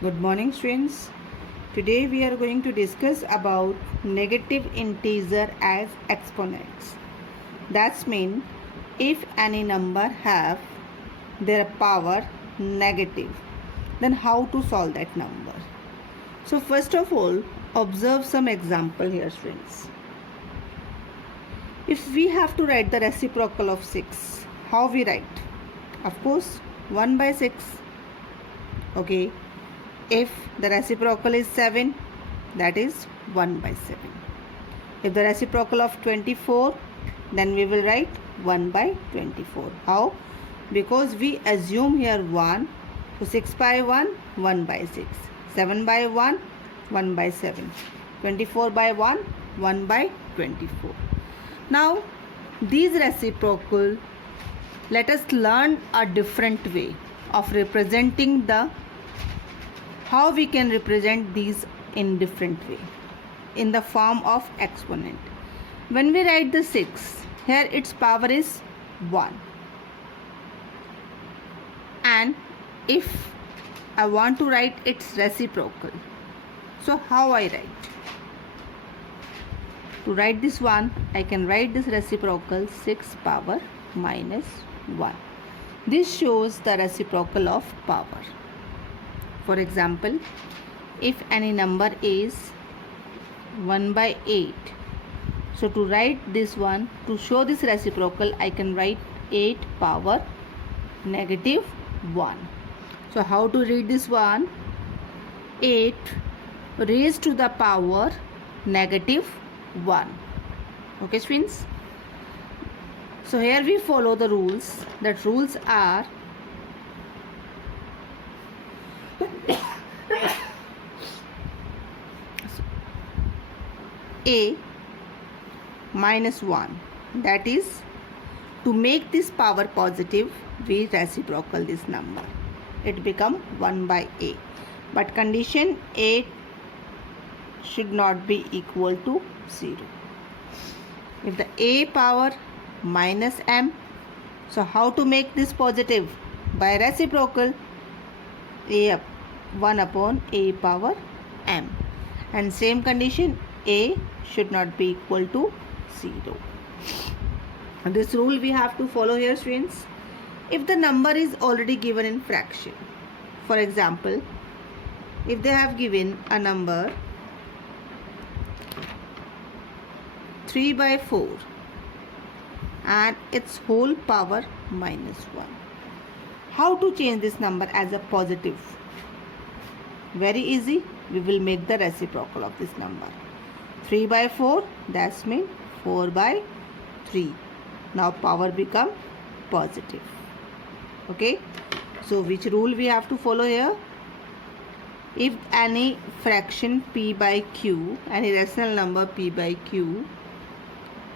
Good morning, students. Today we are going to discuss about negative integer as exponents. That's mean if any number have their power negative, then how to solve that number. So first of all, observe some example here, students. If we have to write the reciprocal of 6, how we write? Of course, 1 by 6. Okay. If the reciprocal is 7, that is 1 by 7. If the reciprocal of 24, then we will write 1 by 24. How? Because we assume here 1. So 6 by 1, 1 by 6. 7 by 1, 1 by 7. 24 by 1, 1 by 24. Now, these reciprocal, let us learn a different way of representing how we can represent these in different way in the form of exponent. When we write the 6, here its power is 1, and if I want to write its reciprocal, so how I write? To write this one, I can write this reciprocal 6 power minus 1. This shows the reciprocal of power. For example, if any number is 1 by 8, so to write this one, to show this reciprocal, I can write 8 power negative 1. So how to read this one? 8 raised to the power negative 1. Okay, students? So here we follow the rules. That rules are a minus 1, that is, to make this power positive, we reciprocal this number, it become 1 by a, but condition a should not be equal to 0. If the a power minus m, so how to make this positive? By reciprocal, a 1 upon a power m, and same condition a should not be equal to 0. This rule we have to follow here, students. If the number is already given in fraction, for example, if they have given a number 3 by 4 and its whole power minus 1, how to change this number as a positive? Very easy. We will make the reciprocal of this number. 3 by 4, that's mean 4 by 3. Now power become positive. Okay. So which rule we have to follow here? If any fraction p by q, any rational number p by q,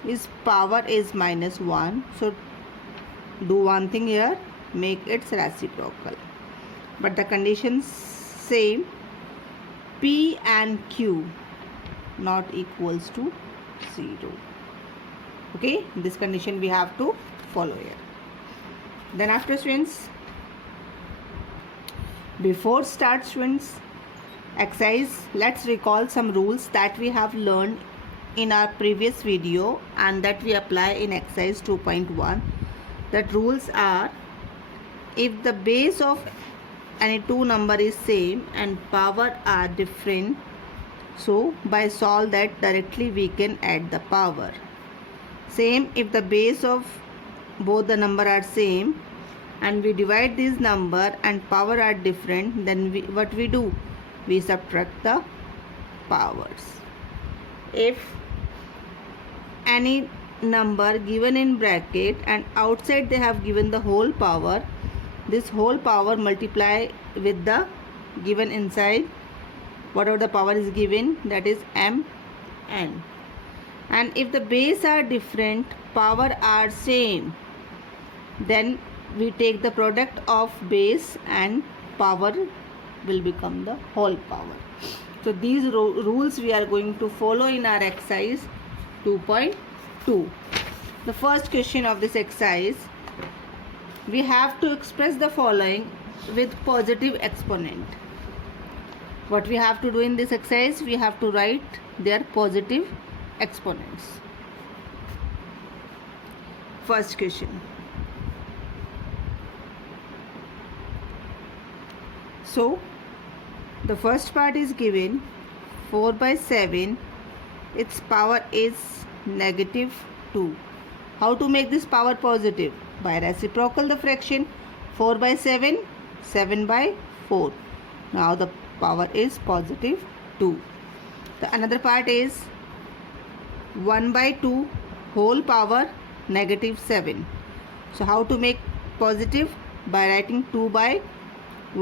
its power is minus 1. So do one thing here, make its reciprocal. But the conditions same, p and q not equals to 0. Okay, this condition we have to follow here. Then after, students, before start, students, exercise, let's recall some rules that we have learned in our previous video and that we apply in exercise 2.1. That rules are, if the base of any two number is same and power are different, so by solve that directly we can add the power. Same, if the base of both the number are same and we divide this number and power are different, then what we do? We subtract the powers. If any number given in bracket and outside they have given the whole power, this whole power multiply with the given inside whatever the power is given, that is mn. And if the base are different, power are same, then we take the product of base and power will become the whole power. So these rules we are going to follow in our exercise 2.2. The first question of this exercise, we have to express the following with positive exponent. What we have to do in this exercise, we have to write their positive exponents. First question. So the first part is given 4 by 7, its power is -2. How to make this power positive? By reciprocal the fraction 4 by 7, 7 by 4. Now the power is positive 2. The another part is 1 by 2 whole power -7. So how to make positive? By writing 2 by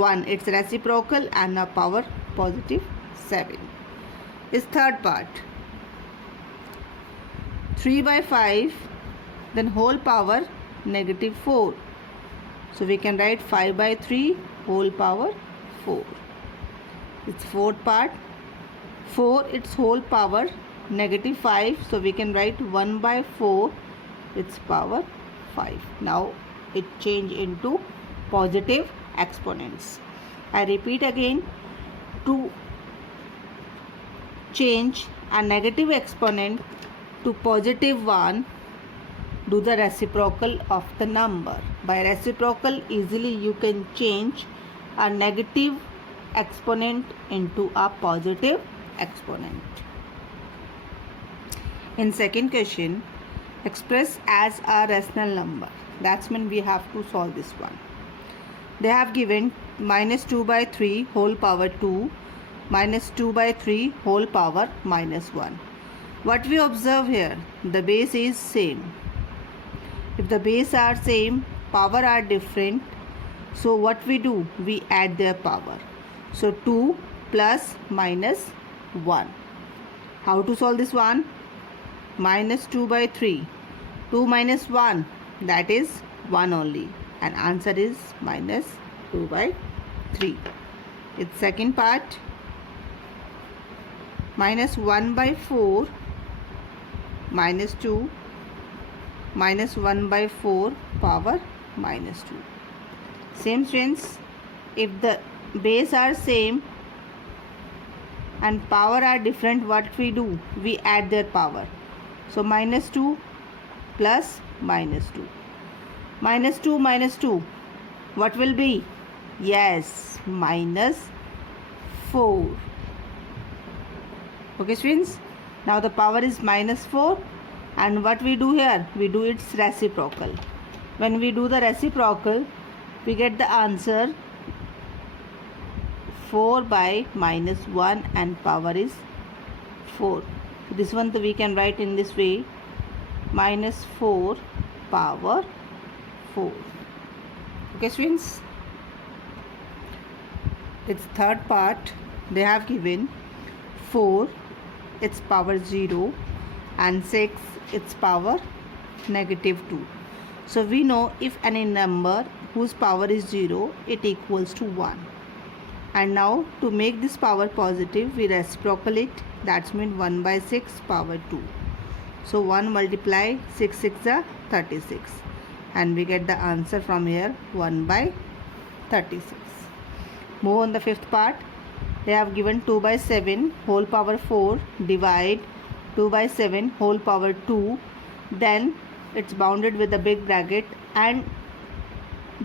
1, its reciprocal, and a power positive 7. Is third part 3 by 5, then whole power -4. So we can write 5 by 3 whole power 4. Its fourth part 4, its whole power -5. So we can write 1 by 4 its power 5. Now it change into positive exponents. I repeat again, to change a negative exponent to positive one, do the reciprocal of the number. By reciprocal, easily you can change a negative exponent into a positive exponent. In second question, express as a rational number. That's when we have to solve this one. They have given -2 by 3 whole power 2, -2 by 3 whole power -1. What we observe here, the base is same. If the base are same, power are different. So what we do? We add their power. So 2 plus -1. How to solve this one? -2 by 3. 2 minus 1, that is 1 only. And answer is -2 by 3. Its second part, -1 by 4, -2, -1 by 4 power -2. Same friends, if the base are same and power are different, what we do? We add their power. So -2 plus -2. -2 minus 2, what will be? Yes, -4. Okay friends, now the power is -4, and what we do here? We do its reciprocal. When we do the reciprocal, we get the answer 4 by -1, and power is 4. This one we can write in this way, -4 power 4. Okay students, its third part, they have given 4 its power 0 and 6 its power -2. So we know if any number whose power is 0, it equals to 1. And now to make this power positive, we reciprocal it. That's mean 1 by 6 power 2. So 1 multiply 6 6 are 36. And we get the answer from here, 1 by 36. Move on the fifth part. They have given 2 by 7 whole power 4, divide 2 by 7 whole power 2. Then it's bounded with a big bracket, and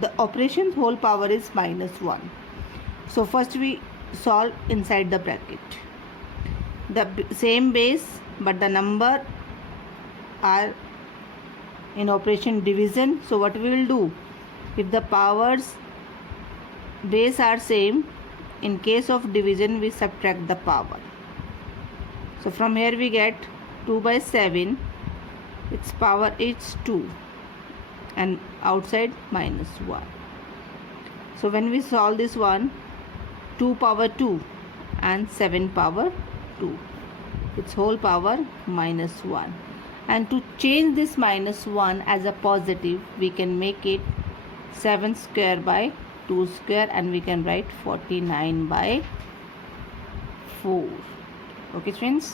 the operation's whole power is -1. So first we solve inside the bracket. The same base, but the number are in operation division. So what we will do? If the powers base are same, in case of division we subtract the power. So from here we get 2 by 7, its power is 2, and outside -1. So when we solve this one, 2 power 2 and 7 power 2, its whole power -1. And to change this -1 as a positive, we can make it 7 square by 2 square, and we can write 49 by 4. Okay friends,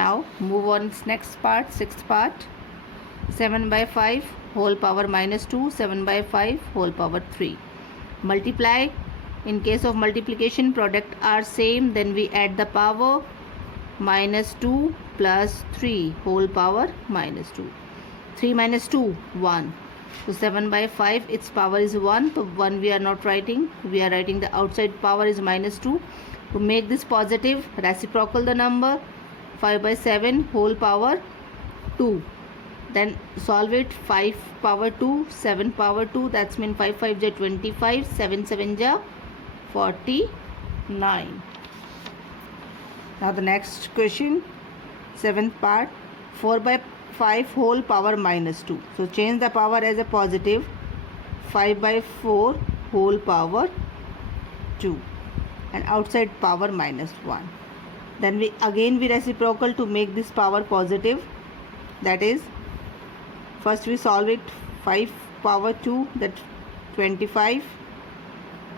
now move on next part, sixth part. 7 by 5 whole power -2, 7 by 5 whole power 3. Multiply In case of multiplication, product are same, then we add the power. Minus 2 plus 3 whole power minus 2. 3 minus 2, 1. So 7 by 5, its power is 1. So 1 we are not writing. We are writing the outside power is minus 2. To make this positive, reciprocal the number. 5 by 7 whole power 2. Then solve it. 5 power 2, 7 power 2. That's mean 5 5 ja 25, 7 7 ja 49. Now the next question, 7th part, 4 by 5 whole power minus 2. So change the power as a positive. 5 by 4 whole power 2 and outside power minus 1. Then we reciprocal to make this power positive. That is, first we solve it. 5 power 2, that's 25.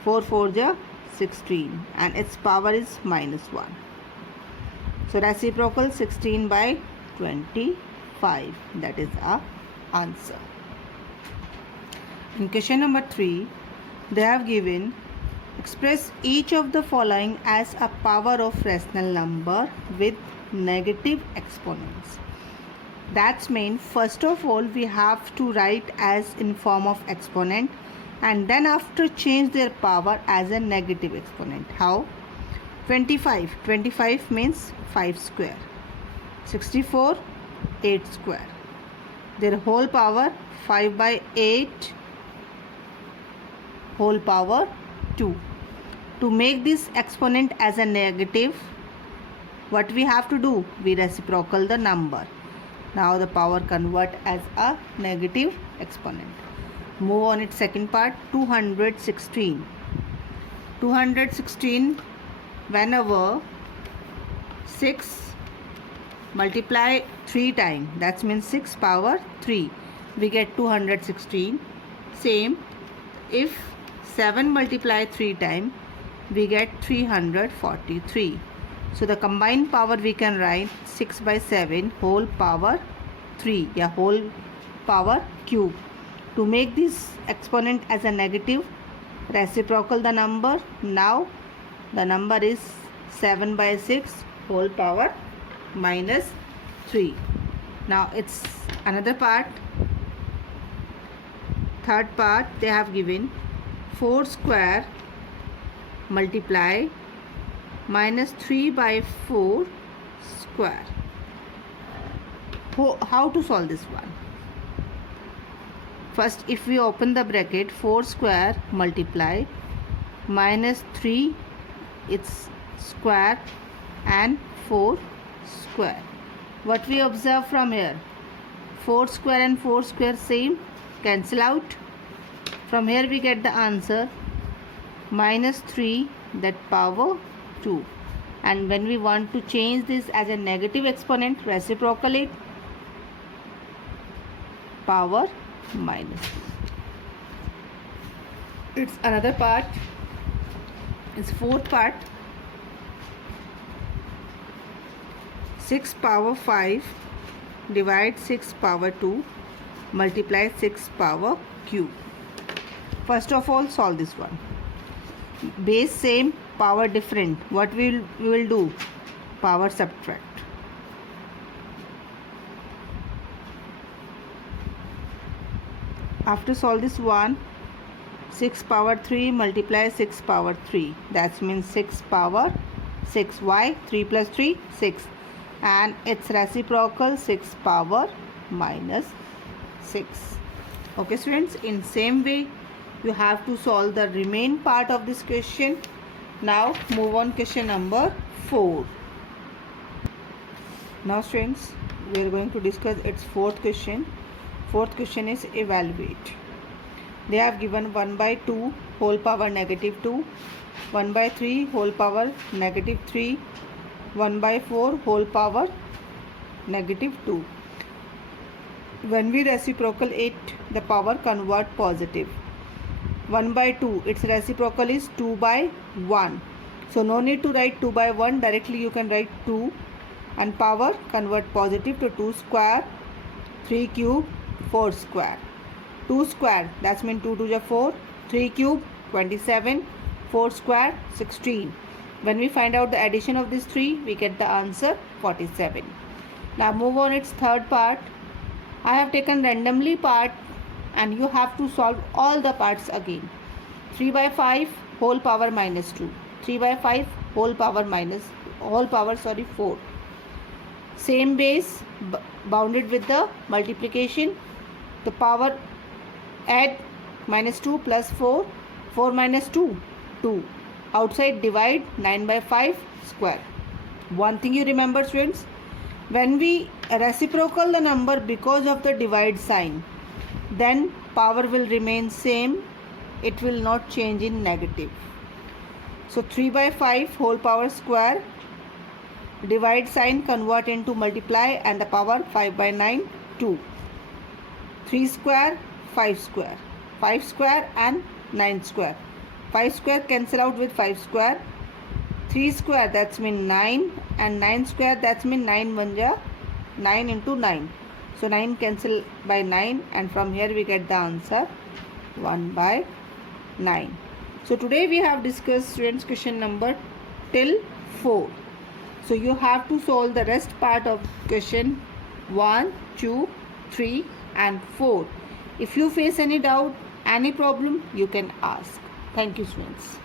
4 4 ja 16 and its power is minus 1. So reciprocal 16 by 25. That is our answer. In question number 3, they have given express each of the following as a power of rational number with negative exponents. That's mean first of all we have to write as in form of exponent and then after change their power as a negative exponent. How? 25 means 5 square. 64, 8 square. Their whole power 5 by 8 whole power 2. To make this exponent as a negative, what we have to do? We reciprocal the number. Now the power convert as a negative exponent. Move on its second part, 216. 216, whenever 6 multiply 3 times, that means 6 power 3, we get 216. Same, if 7 multiply 3 times, we get 343. So the combined power we can write 6 by 7 whole power 3, yeah, whole power cube. To make this exponent as a negative, reciprocal the number. Now the number is 7 by 6 whole power minus 3. Now it's another part, third part. They have given 4 square multiply minus 3 by 4 square. How to solve this one? First, if we open the bracket, 4 square multiply minus 3 its square and 4 square. What we observe from here? 4 square and 4 square same, cancel out. From here we get the answer minus 3, that power 2. And when we want to change this as a negative exponent, reciprocal it, power minus. It's another part, it's fourth part. 6 power 5 divide 6 power 2 multiply 6 power cube. First of all, solve this one. Base same, power different. What we will do? Power subtract. After solve this one, 6 power 3 multiply 6 power 3. That means 6 power 6. Why? 3 plus 3, 6. And its reciprocal 6 power minus 6. Okay students, in same way you have to solve the remaining part of this question. Now move on question number 4. Now students, we are going to discuss its fourth question. Fourth question is evaluate. They have given 1 by 2 whole power negative 2, 1 by 3 whole power negative 3, 1 by 4 whole power negative 2. When we reciprocal it, the power convert positive. 1 by 2, its reciprocal is 2 by 1. So no need to write 2 by 1, directly you can write 2 and power convert positive to 2 square, 3 cube, 4 square. 2 square, that's mean 2 to the 4, 3 cube 27, 4 square 16. When we find out the addition of these 3, we get the answer 47. Now move on its third part. I have taken randomly part and you have to solve all the parts again. 3 by 5 whole power minus 2. 3 by 5 whole power 4. Same base bounded with the multiplication. The power add minus 2 plus 4. 4 minus 2, 2. Outside divide 9 by 5 square. One thing you remember, students, when we reciprocal the number because of the divide sign, then power will remain same. It will not change in negative. So 3 by 5 whole power square, divide sign convert into multiply, and the power 5 by 9 2. 3 square 5 square, 5 square and 9 square. 5 square cancel out with 5 square. 3 square that's mean 9, and 9 square that's mean 9 1 9 into 9. So 9 cancel by 9, and from here we get the answer 1 by 9. So today we have discussed, students, question number till 4. So you have to solve the rest part of question 1, 2, 3 and 4. If you face any doubt, any problem, you can ask. Thank you, students.